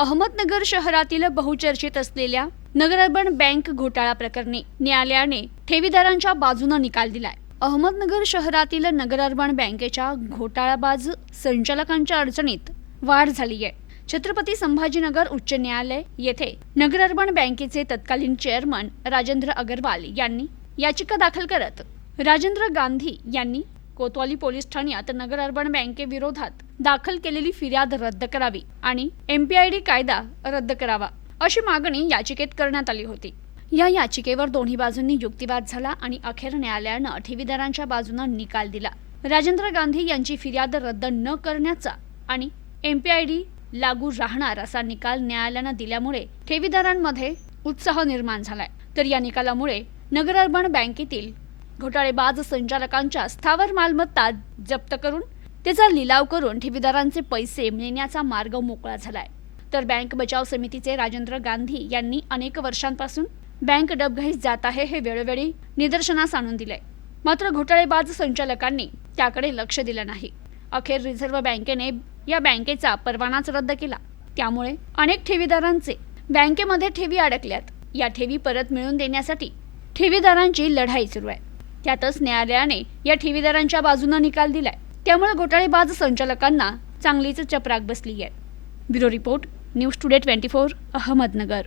अहमदनगर शहरातील बहुचर्चित असलेल्या नगर अर्बन बँक घोटाळा प्रकरणी न्यायालयाने ठेवीदारांच्या बाजूने निकाल दिलाय. अहमदनगर शहरातील नगरअर्बन बँकेच्या घोटाळाबाज संचालकांच्या अडचणीत वाढ झाली आहे छत्रपती संभाजीनगर उच्च न्यायालय येथे नगरअर्बन बँकेचे तत्कालीन चेअरमन राजेंद्र अगरवाल यांनी याचिका दाखल करत राजेंद्र गांधी यांनी कोतवाली पोलीस ठाण्यात नगर अर्बन बँकेविरोधात दाखल केलेली फिर्याद रद्द करावी आणि एमपीआयडी कायदा रद्द करावा अशी मागणी याचिकेत करण्यात आली होती. या याचिकेवर दोन्ही बाजूंनी युक्तिवाद झाला आणि अखेर न्यायालयानं ठेवीदारांच्या बाजूनं निकाल दिला. राजेंद्र गांधी यांची फिर्याद रद्द न करण्याचा आणि एमपीआयडी लागू राहणार असा निकाल न्यायालयानं दिल्यामुळे ठेवीदारांमध्ये उत्साह निर्माण झालाय. तर या निकालामुळे नगर अर्बन बँकेतील घोटाळेबाज संचालकांच्या स्थावर मालमत्ता जप्त करून त्याचा लिलाव करून ठेवीदारांचे पैसे मिळण्याचा मार्ग मोकळा झालाय. तर बँक बचाव समितीचे राजेंद्र गांधी यांनी अनेक वर्षांपासून बँक डबघाईस जात आहे हे वेळोवेळी निदर्शनास आणून दिलंय. मात्र घोटाळेबाज संचालकांनी त्याकडे लक्ष दिलं नाही. अखेर रिझर्व्ह बँकेने या बँकेचा परवानाच रद्द केला. त्यामुळे अनेक ठेवीदारांचे बँकेमध्ये ठेवी अडकल्यात. या ठेवी परत मिळवून देण्यासाठी ठेवीदारांची लढाई सुरू आहे. त्यातच न्यायालयाने या ठेवीदारांच्या बाजूने निकाल दिलाय. त्यामुळे घोटाळेबाज संचालकांना चांगलीच चपराक बसली आहे. Bureau report news today twenty four Ahmednagar.